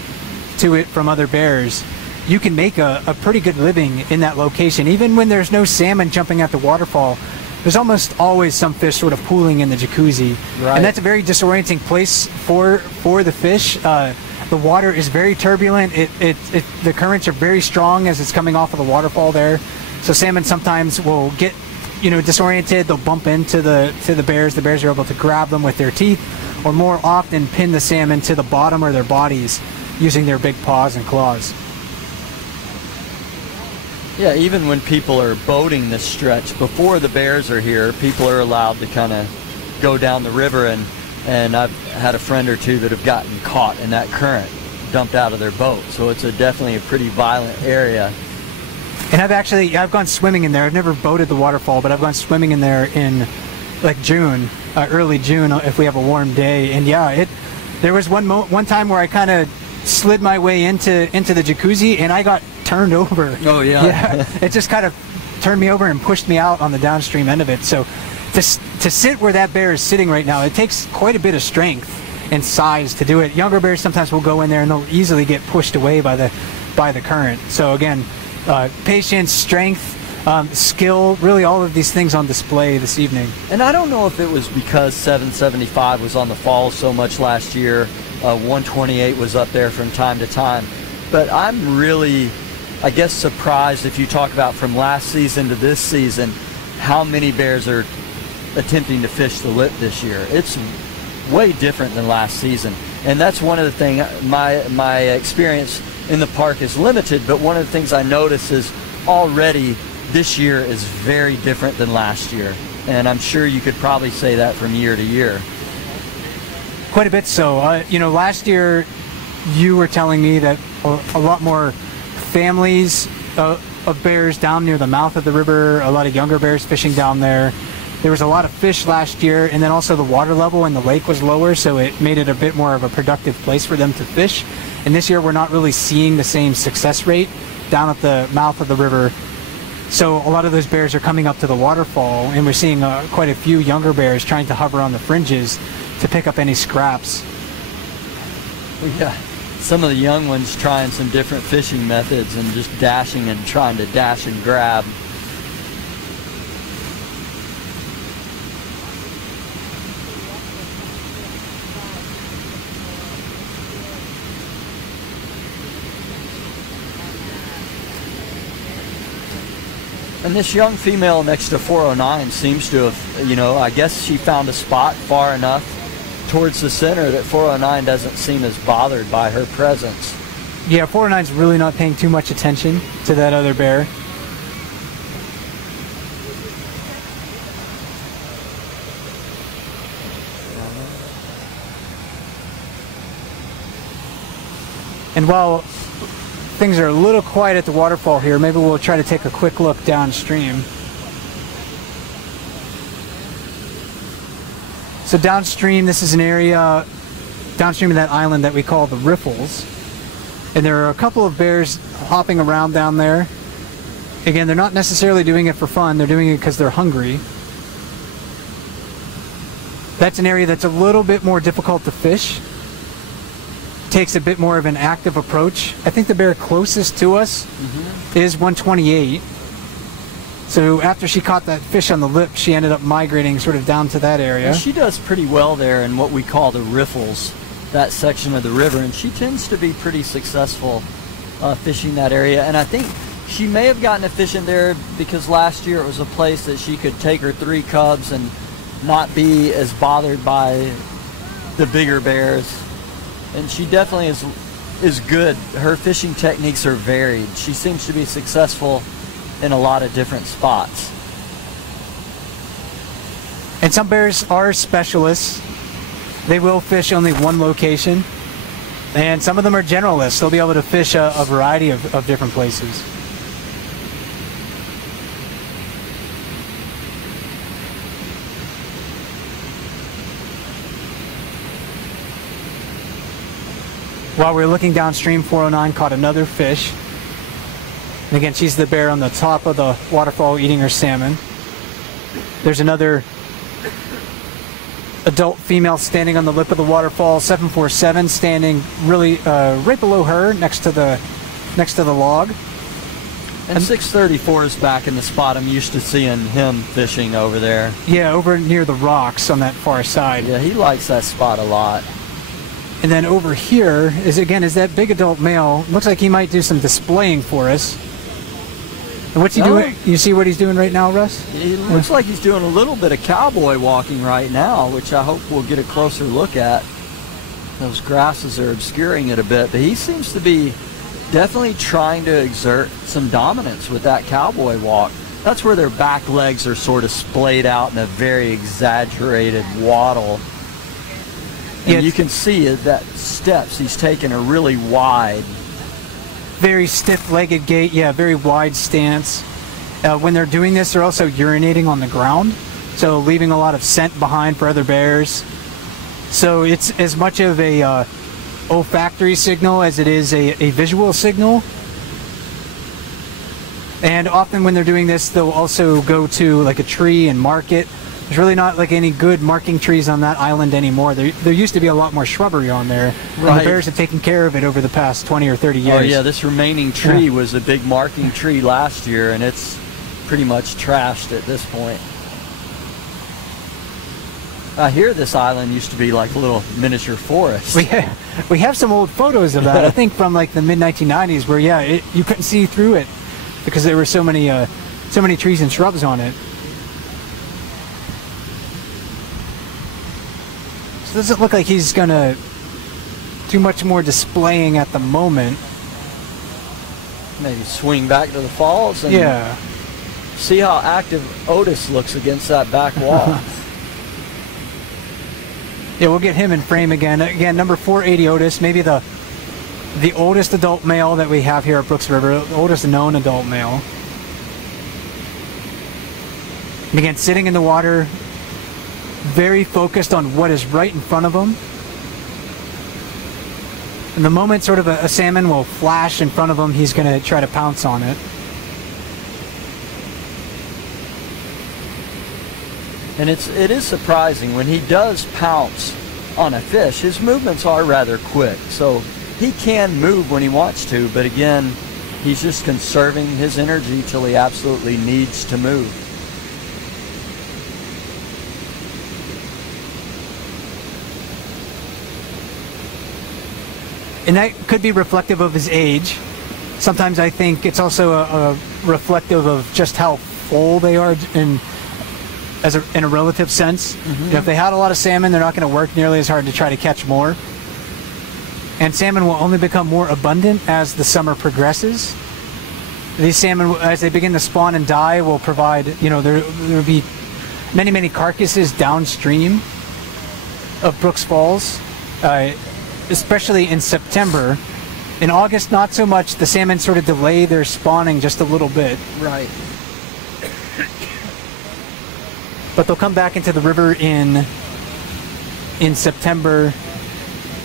to it from other bears, you can make a pretty good living in that location. Even when there's no salmon jumping at the waterfall, there's almost always some fish sort of pooling in the jacuzzi. Right. And that's a very disorienting place for the fish. The water is very turbulent. The currents are very strong as it's coming off of the waterfall there. So salmon sometimes will get, you know, disoriented. They'll bump into the bears. The bears are able to grab them with their teeth, or more often pin the salmon to the bottom of their bodies using their big paws and claws. Yeah, even when people are boating this stretch, before the bears are here, people are allowed to kind of go down the river, and I've had a friend or two that have gotten caught in that current, dumped out of their boat. So it's definitely a pretty violent area. And I've gone swimming in there. I've never boated the waterfall, but I've gone swimming in there in like June, early June, if we have a warm day. And yeah, there was one time where I kind of slid my way into the jacuzzi and I got turned over. Oh yeah. Yeah, it just kind of turned me over and pushed me out on the downstream end of it. So to sit where that bear is sitting right now, it takes quite a bit of strength and size to do it. Younger bears sometimes will go in there and they'll easily get pushed away by the current. So again, patience, strength, skill, really all of these things on display this evening. And I don't know if it was because 775 was on the falls so much last year, 128 was up there from time to time, but I'm really, I guess, surprised if you talk about from last season to this season, how many bears are attempting to fish the lip this year. It's way different than last season, and that's one of the things. My experience in the park is limited, but one of the things I notice is already this year is very different than last year, and I'm sure you could probably say that from year to year. Quite a bit so. You know, last year you were telling me that a lot more families of bears down near the mouth of the river, a lot of younger bears fishing down there. There was a lot of fish last year, and then also the water level in the lake was lower, so it made it a bit more of a productive place for them to fish. And this year we're not really seeing the same success rate down at the mouth of the river. So a lot of those bears are coming up to the waterfall, and we're seeing quite a few younger bears trying to hover on the fringes to pick up any scraps. Yeah, some of the young ones trying some different fishing methods and just dashing and trying to dash and grab. And this young female next to 409 seems to have, you know, I guess she found a spot far enough towards the center that 409 doesn't seem as bothered by her presence. Yeah, 409's really not paying too much attention to that other bear. And while things are a little quiet at the waterfall here, maybe we'll try to take a quick look downstream. So downstream, this is an area downstream of that island that we call the Riffles. And there are a couple of bears hopping around down there. Again, they're not necessarily doing it for fun, they're doing it because they're hungry. That's an area that's a little bit more difficult to fish. Takes a bit more of an active approach. I think the bear closest to us is 128. So after she caught that fish on the lip, she ended up migrating sort of down to that area. And she does pretty well there in what we call the riffles, that section of the river, and she tends to be pretty successful fishing that area. And I think she may have gotten efficient there because last year it was a place that she could take her 3 cubs and not be as bothered by the bigger bears. And she definitely is good. Her fishing techniques are varied. She seems to be successful in a lot of different spots. And some bears are specialists. They will fish only one location. And some of them are generalists. They'll be able to fish a variety of different places. While we were looking downstream, 409 caught another fish. And again, she's the bear on the top of the waterfall eating her salmon. There's another adult female standing on the lip of the waterfall, 747, standing really right below her, next to the log. And 634 is back in the spot I'm used to seeing him fishing over there. Yeah, over near the rocks on that far side. Yeah, he likes that spot a lot. And then over here is that big adult male. Looks like he might do some displaying for us. And what's he doing? You see what he's doing right now, Russ? He looks like he's doing a little bit of cowboy walking right now, which I hope we'll get a closer look at. Those grasses are obscuring it a bit, but he seems to be definitely trying to exert some dominance with that cowboy walk. That's where their back legs are sort of splayed out in a very exaggerated waddle. And you can see that steps he's taking are really wide. Very stiff-legged gait, yeah, very wide stance. When they're doing this, they're also urinating on the ground, so leaving a lot of scent behind for other bears. So it's as much of a olfactory signal as it is a visual signal. And often when they're doing this, they'll also go to like a tree and mark it. There's really not like any good marking trees on that island anymore. There used to be a lot more shrubbery on there. Right. And the bears have taken care of it over the past 20 or 30 years. Oh yeah, this remaining tree was a big marking tree last year, and it's pretty much trashed at this point. I hear this island used to be like a little miniature forest. We have some old photos of that, I think from like the mid-1990s, where you couldn't see through it because there were so many trees and shrubs on it. So it doesn't look like he's gonna do much more displaying at the moment. Maybe swing back to the falls and see how active Otis looks against that back wall. Yeah, we'll get him in frame again. Again, number 480 Otis, maybe the oldest adult male that we have here at Brooks River, the oldest known adult male. And again, sitting in the water, very focused on what is right in front of him. And the moment sort of a salmon will flash in front of him, he's going to try to pounce on it. And it is surprising when he does pounce on a fish, his movements are rather quick. So he can move when he wants to, but again, he's just conserving his energy till he absolutely needs to move. And that could be reflective of his age. Sometimes I think it's also a reflective of just how full they are in a relative sense. Mm-hmm. You know, if they had a lot of salmon, they're not going to work nearly as hard to try to catch more. And salmon will only become more abundant as the summer progresses. These salmon, as they begin to spawn and die, will provide, there will be many carcasses downstream of Brooks Falls. Especially in September. In August, not so much. The salmon sort of delay their spawning just a little bit. Right. But they'll come back into the river in September,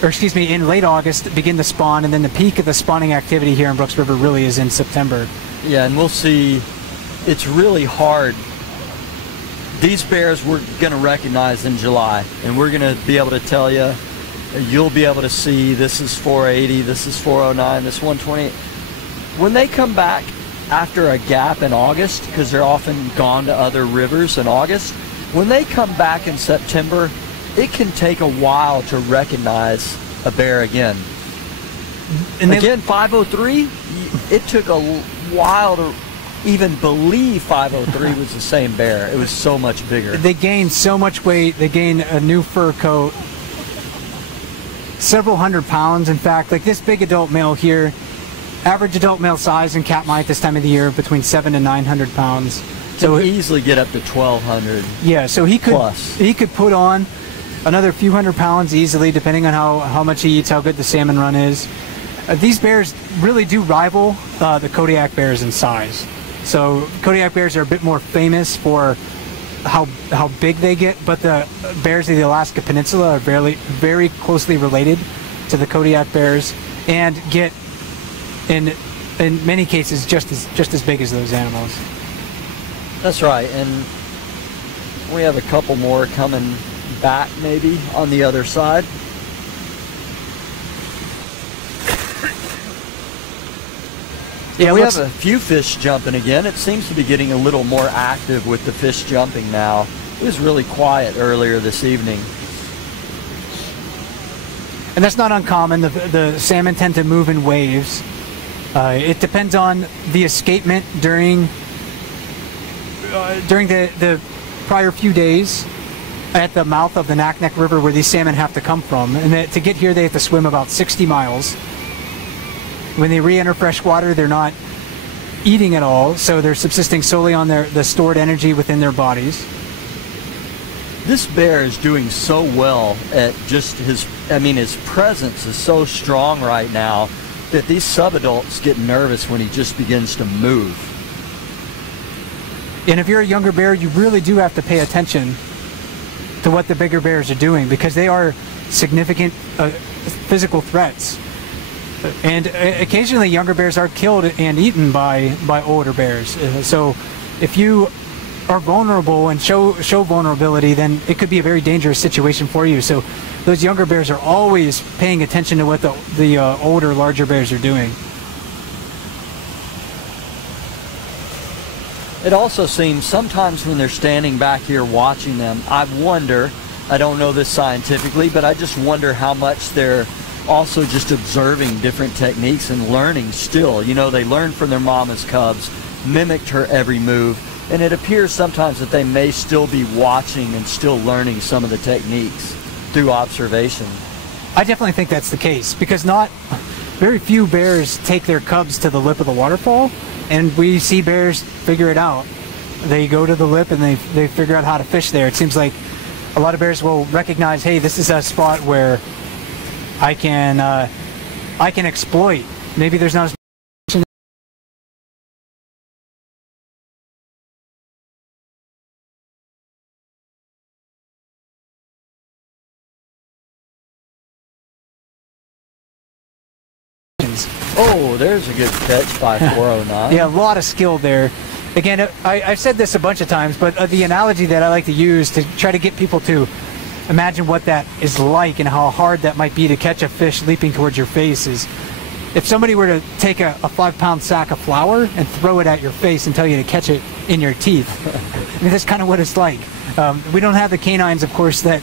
or excuse me, in late August, begin to spawn, and then the peak of the spawning activity here in Brooks River really is in September. Yeah, and we'll see. It's really hard these bears we're going to recognize in July, and we're going to be able to tell you, you'll be able to see this is 480, this is 409, this 128. When they come back after a gap in August, because they're often gone to other rivers in August, when they come back in September, it can take a while to recognize a bear again. And again, 503, it took a while to even believe 503 was the same bear. It was so much bigger. They gained so much weight. They gained a new fur coat, several hundred pounds. In fact, like this big adult male here, average adult male size in Katmai at this time of the year, between 700 to 900 pounds. So he easily get up to 1,200. Yeah, so he could put on another few hundred pounds easily, depending on how much he eats, how good the salmon run is. These bears really do rival the Kodiak bears in size. So Kodiak bears are a bit more famous for how big they get, but the bears of the Alaska Peninsula are very closely related to the Kodiak bears, and get in many cases just as big as those animals. That's right, and we have a couple more coming back maybe on the other side. Yeah, we have a few fish jumping again. It seems to be getting a little more active with the fish jumping now. It was really quiet earlier this evening. And that's not uncommon. The salmon tend to move in waves. It depends on the escapement during the prior few days at the mouth of the Naknek River, where these salmon have to come from. And to get here, they have to swim about 60 miles. When they re-enter fresh water, they're not eating at all, so they're subsisting solely on the stored energy within their bodies. This bear is doing so well at just his presence is so strong right now that these subadults get nervous when he just begins to move. And if you're a younger bear, you really do have to pay attention to what the bigger bears are doing, because they are significant physical threats. And occasionally younger bears are killed and eaten by older bears. So if you are vulnerable and show vulnerability, then it could be a very dangerous situation for you. So those younger bears are always paying attention to what the older, larger bears are doing. It also seems sometimes when they're standing back here watching them, I wonder, I don't know this scientifically, but I just wonder how much they're also just observing different techniques and learning still. You know, they learned from their mama's cubs, mimicked her every move, and it appears sometimes that they may still be watching and still learning some of the techniques through observation. I definitely think that's the case, because very few bears take their cubs to the lip of the waterfall, and we see bears figure it out. They go to the lip and they figure out how to fish there. It seems like a lot of bears will recognize, hey, this is a spot where I can exploit. Maybe there's not as much Oh, there's a good catch by 409. Yeah, a lot of skill there. Again, I've said this a bunch of times, but the analogy that I like to use to try to get people to imagine what that is like and how hard that might be to catch a fish leaping towards your face is, if somebody were to take a 5-pound sack of flour and throw it at your face and tell you to catch it in your teeth. I mean, that's kind of what it's like. We don't have the canines, of course, that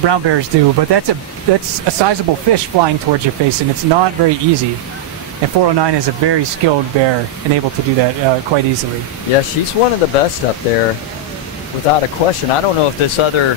brown bears do, but that's a sizable fish flying towards your face, and it's not very easy. And 409 is a very skilled bear and able to do that quite easily. Yeah, she's one of the best up there, without a question. I don't know if this other